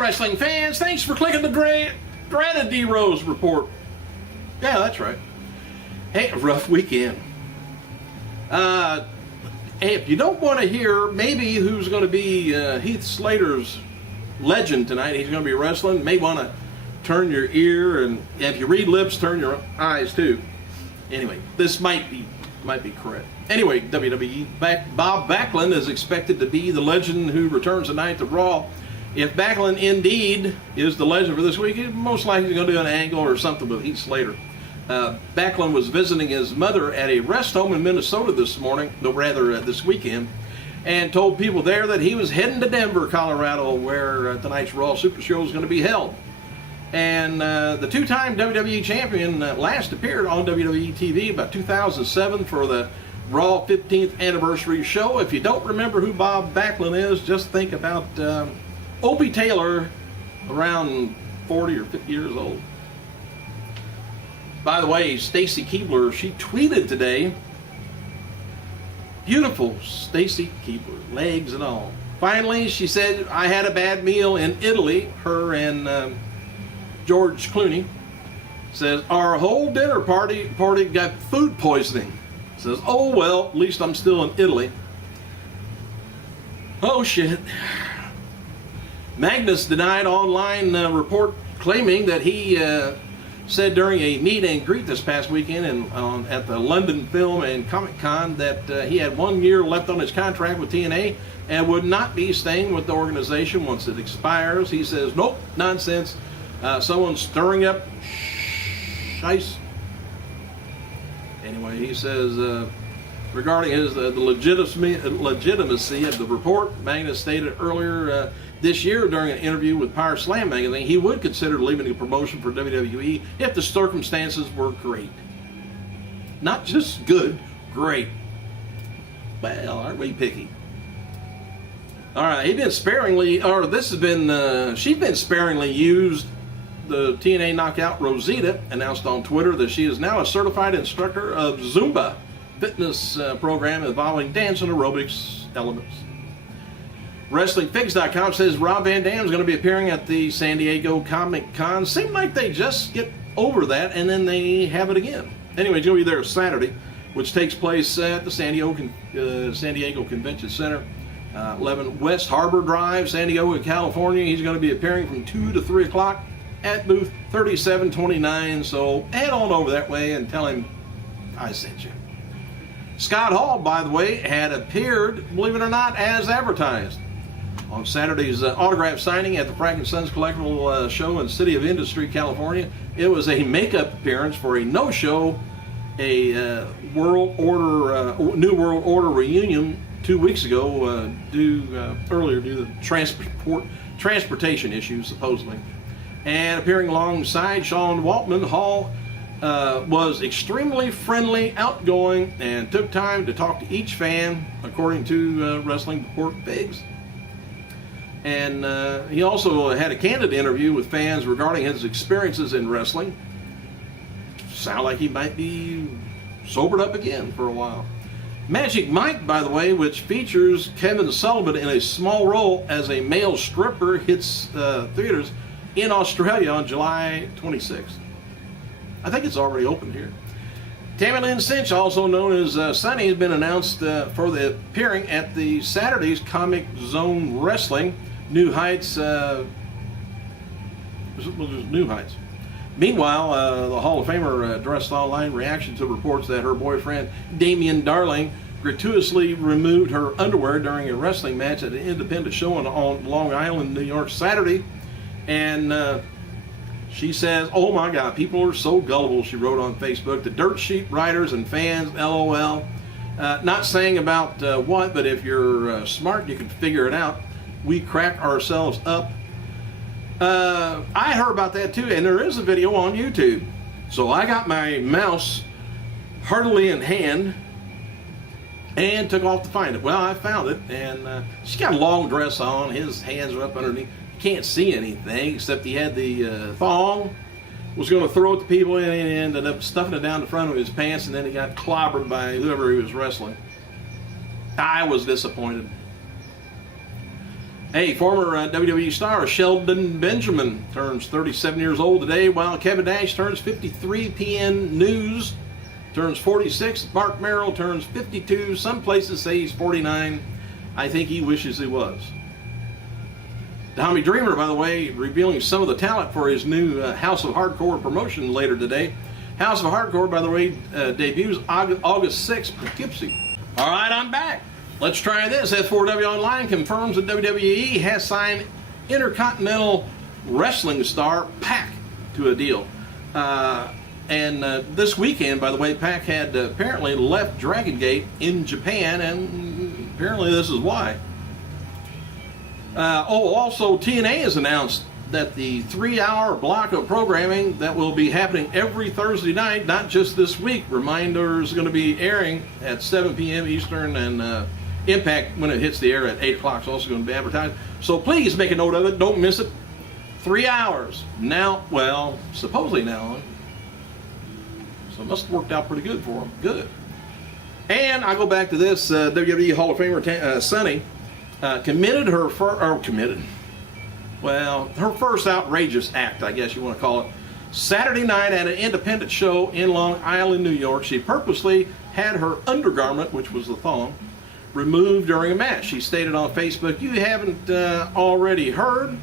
wrestling fans, thanks for clicking the dreaded D-Rose report. Yeah, that's right. Hey, a rough weekend. Hey, if you don't want to hear maybe who's going to be Heath Slater's legend tonight, he's going to be wrestling, you may want to turn your ear, and if you read lips, turn your eyes too. Anyway, this might be correct. Anyway, WWE, Bob Backlund is expected to be the legend who returns tonight to Raw. If Backlund indeed is the legend for this week, he's most likely going to do an angle or something with Heath Slater. Backlund was visiting his mother at a rest home in Minnesota this weekend, and told people there that he was heading to Denver, Colorado, where tonight's Raw Super Show is going to be held. And the two-time WWE champion last appeared on WWE TV about 2007 for the Raw 15th anniversary show. If you don't remember who Bob Backlund is, just think about Opie Taylor, around 40 or 50 years old. By the way, Stacy Keibler, she tweeted today, beautiful Stacy Keibler, legs and all. Finally, she said, I had a bad meal in Italy. Her and George Clooney says, our whole dinner party got food poisoning. Says, oh well, at least I'm still in Italy. Oh shit. Magnus denied online report claiming that he said during a meet and greet this past weekend at the London Film and Comic Con that he had 1 year left on his contract with TNA and would not be staying with the organization once it expires. He says, nope, nonsense. Someone's stirring up shice. Anyway, he says, regarding the legitimacy of the report, Magnus stated earlier this year during an interview with Power Slam magazine, he would consider leaving the promotion for WWE if the circumstances were great. Not just good, great. Well, aren't we picky? All right, she's been sparingly used. The TNA knockout Rosita announced on Twitter that she is now a certified instructor of Zumba fitness program involving dance and aerobics elements. WrestlingFix.com says Rob Van Dam is going to be appearing at the San Diego Comic Con. Seemed like they just get over that and then they have it again. Anyway, he's going to be there Saturday, which takes place at the San Diego Convention Center, 11 West Harbor Drive, San Diego, California. He's going to be appearing from 2 to 3 o'clock at booth 3729, so head on over that way and tell him I sent you. Scott Hall, by the way, had appeared, believe it or not, as advertised on Saturday's autograph signing at the Frank & Sons Collectible Show in the City of Industry, California. It was a makeup appearance for a no-show, a New World Order reunion 2 weeks ago, due to transportation issues, supposedly. And appearing alongside Sean Waltman, Hall was extremely friendly, outgoing, and took time to talk to each fan, according to Wrestling Report Pigs. And he also had a candid interview with fans regarding his experiences in wrestling. Sound like he might be sobered up again for a while. Magic Mike, by the way, which features Kevin Sullivan in a small role as a male stripper, hits theaters in Australia on July 26th. I think it's already open here. Tammy Lynn Cinch, also known as Sunny, has been announced for the appearing at the Saturday's Comic Zone Wrestling New Heights. New Heights. Meanwhile, the Hall of Famer addressed online reaction to reports that her boyfriend Damian Darling gratuitously removed her underwear during a wrestling match at an independent show on Long Island, New York, Saturday. And she says, oh my God, people are so gullible, she wrote on Facebook. The dirt sheet writers and fans, LOL. Not saying about what, but if you're smart, you can figure it out. We crack ourselves up. I heard about that too, and there is a video on YouTube. So I got my mouse heartily in hand and took off to find it. Well, I found it, and she's got a long dress on. His hands are up underneath. Can't see anything except he had the thong, was going to throw it to people, and he ended up stuffing it down the front of his pants, and then he got clobbered by whoever he was wrestling. I was disappointed. Hey, former WWE star Sheldon Benjamin turns 37 years old today, while Kevin Nash turns 53. PN News turns 46. Mark Merrill turns 52. Some places say he's 49. I think he wishes he was. Tommy Dreamer, by the way, revealing some of the talent for his new House of Hardcore promotion later today. House of Hardcore, by the way, debuts August 6th in Poughkeepsie. All right, I'm back. Let's try this. F4W Online confirms that WWE has signed Intercontinental Wrestling star PAC to a deal. And this weekend, by the way, PAC had apparently left Dragon Gate in Japan, and apparently this is why. Also, TNA has announced that the 3-hour block of programming that will be happening every Thursday night, not just this week. Reminder is going to be airing at 7 p.m. Eastern, and Impact, when it hits the air at 8 o'clock, is also going to be advertised. So please make a note of it. Don't miss it. 3 hours. Now, well, supposedly now. So it must have worked out pretty good for them. Good. And I go back to this. WWE Hall of Famer Sunny committed her her first outrageous act, I guess you want to call it, Saturday night at an independent show in Long Island, New York. She purposely had her undergarment, which was the thong, removed during a match. She stated on Facebook, "You haven't already heard?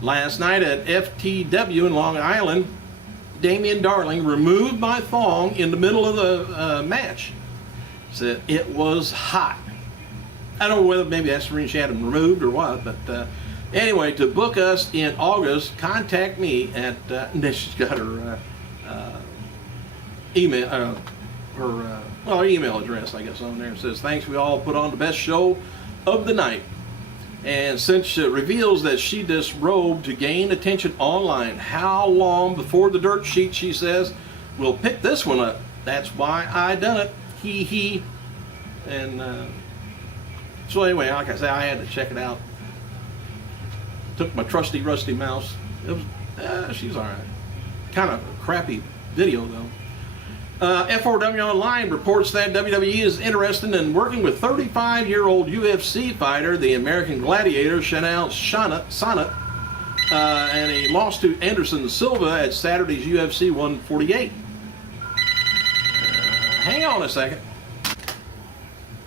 Last night at FTW in Long Island, Damian Darling removed my thong in the middle of the match." Said it was hot. I don't know whether maybe that's the reason she had them removed or what, but anyway, to book us in August, contact me at, she's got her email, her email address, I guess, on there. It says, "Thanks, we all put on the best show of the night." And since it reveals that she disrobed to gain attention online, how long before the dirt sheet, she says, "We'll pick this one up. That's why I done it. Hee hee." And so anyway, like I say, I had to check it out. Took my trusty rusty mouse. It was, she's all right. Kind of a crappy video though. F4W Online reports that WWE is interested in working with 35-year-old UFC fighter, the American Gladiator, Chanel Sonnett, and he lost to Anderson Silva at Saturday's UFC 148. Hang on a second.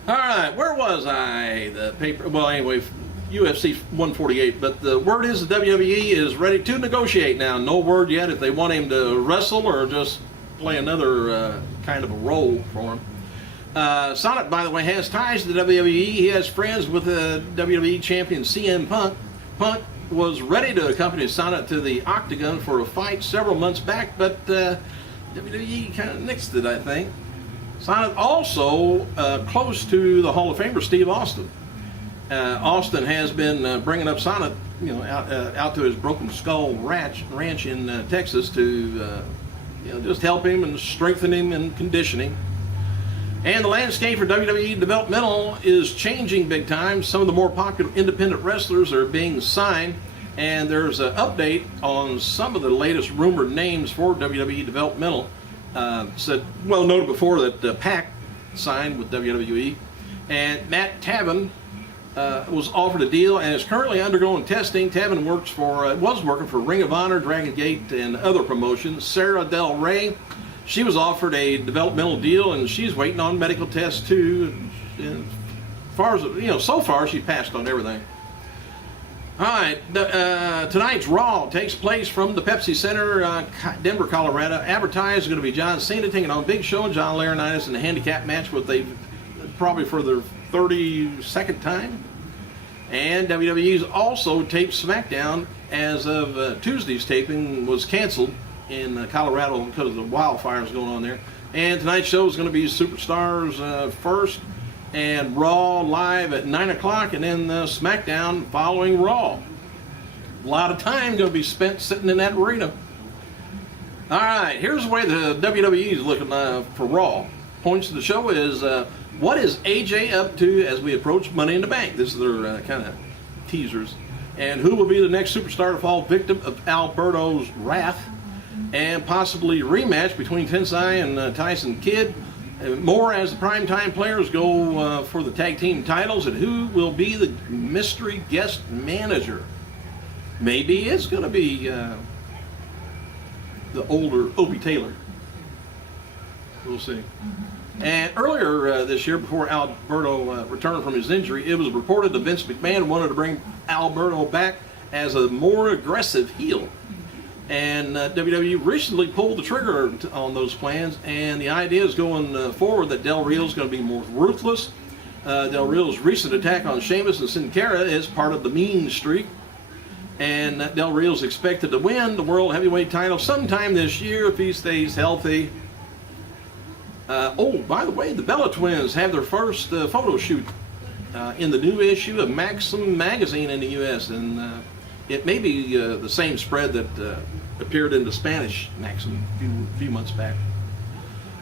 All right, where was I? The paper. Well, anyway, UFC 148. But the word is the WWE is ready to negotiate now. No word yet if they want him to wrestle or just play another kind of a role for him. Sonnett, by the way, has ties to the WWE. He has friends with the WWE champion CM Punk. Punk was ready to accompany Sonnett to the Octagon for a fight several months back, but WWE kind of nixed it, I think. Sonnett also close to the Hall of Famer Steve Austin. Austin has been bringing up Sonnett, out to his Broken Skull ranch in Texas to just help him and strengthen him and conditioning. And the landscape for WWE developmental is changing big time. Some of the more popular independent wrestlers are being signed, and there's an update on some of the latest rumored names for WWE developmental. Noted before that PAC signed with WWE, and Matt Taven was offered a deal and is currently undergoing testing. Taven was working for Ring of Honor, Dragon Gate, and other promotions. Sarah Del Rey, she was offered a developmental deal, and she's waiting on medical tests too. And as far as so far she passed on everything. All right, tonight's Raw takes place from the Pepsi Center, Denver, Colorado. Advertised is going to be John Cena taking on Big Show and John Laurinaitis in a handicap match, probably for their 32nd time. And WWE's also taped SmackDown as of Tuesday's taping was canceled in Colorado because of the wildfires going on there. And tonight's show is going to be Superstars first, and Raw live at 9 o'clock, and then SmackDown following Raw. A lot of time going to be spent sitting in that arena. All right, here's the way the WWE is looking for Raw. Points of the show is, what is AJ up to as we approach Money in the Bank? This is their kind of teasers. And who will be the next superstar to fall victim of Alberto's wrath? And possibly rematch between Tensai and Tyson Kidd. More as the primetime players go for the tag team titles, and who will be the mystery guest manager. Maybe it's going to be the older Opie Taylor. We'll see. And earlier this year, before Alberto returned from his injury, it was reported that Vince McMahon wanted to bring Alberto back as a more aggressive heel. And WWE recently pulled the trigger on those plans, and the idea is going forward that Del Rio's going to be more ruthless. Del Rio's recent attack on Sheamus and Sin Cara is part of the mean streak, and Del Rio's expected to win the World Heavyweight title sometime this year if he stays healthy. Oh, by the way, the Bella Twins have their first photo shoot in the new issue of Maxim magazine in the U.S., and it may be the same spread that appeared in the Spanish Maxim a few months back.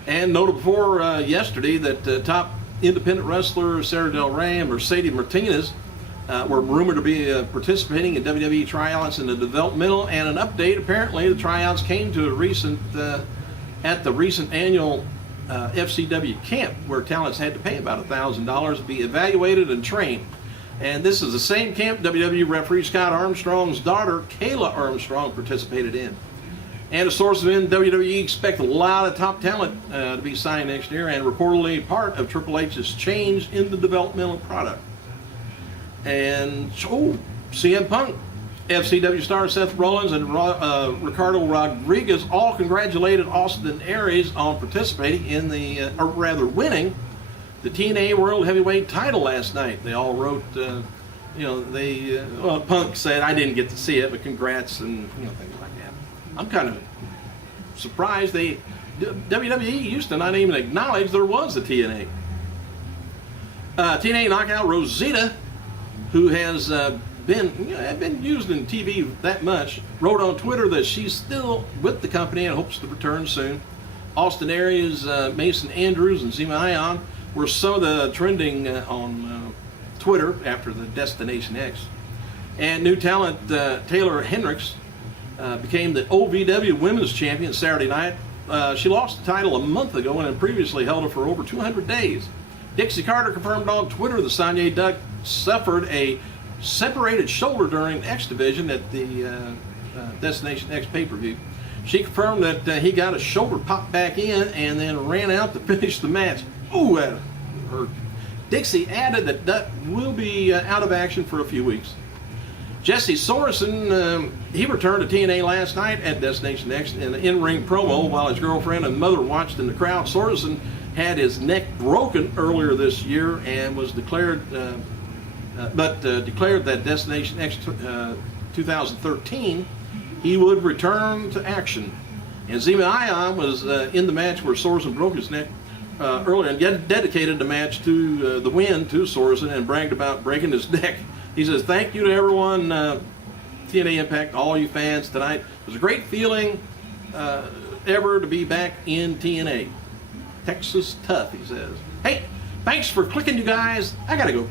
And noted before yesterday that top independent wrestler Sarah Del Rey and Mercedes Martinez were rumored to be participating in WWE tryouts in the developmental. And an update, apparently the tryouts came to at the recent annual FCW camp, where talents had to pay about $1,000 to be evaluated and trained. And this is the same camp WWE referee Scott Armstrong's daughter, Kayla Armstrong, participated in. And a source within WWE expect a lot of top talent to be signed next year, and reportedly part of Triple H's change in the developmental product. And CM Punk, FCW star Seth Rollins, and Ricardo Rodriguez all congratulated Austin Aries on participating in or rather winning the TNA World Heavyweight title last night. They all wrote, Punk said, "I didn't get to see it, but congrats," and things like that. I'm kind of surprised WWE used to not even acknowledge there was a TNA. TNA Knockout Rosita, who has been used in TV that much, wrote on Twitter that she's still with the company and hopes to return soon. Austin Aries, Mason Andrews, and Zema Ion were some of the trending on Twitter after the Destination X. And new talent Taylor Hendricks became the OVW Women's Champion Saturday night. She lost the title a month ago and had previously held it for over 200 days. Dixie Carter confirmed on Twitter that Sonya Duck suffered a separated shoulder during X Division at the Destination X pay-per-view. She confirmed that he got a shoulder popped back in and then ran out to finish the match. Ooh, that hurt. Dixie added that Duck will be out of action for a few weeks. Jesse Sorensen, he returned to TNA last night at Destination X in an in-ring promo while his girlfriend and mother watched in the crowd. Sorensen had his neck broken earlier this year and was declared that Destination X 2013 he would return to action. And Zema Ion was in the match where Sorensen broke his neck earlier and dedicated the match to the win to Sorensen and bragged about breaking his neck. He says, "Thank you to everyone, TNA Impact, all you fans tonight. It was a great feeling ever to be back in TNA. Texas tough," he says. Hey, thanks for clicking, you guys. I gotta go.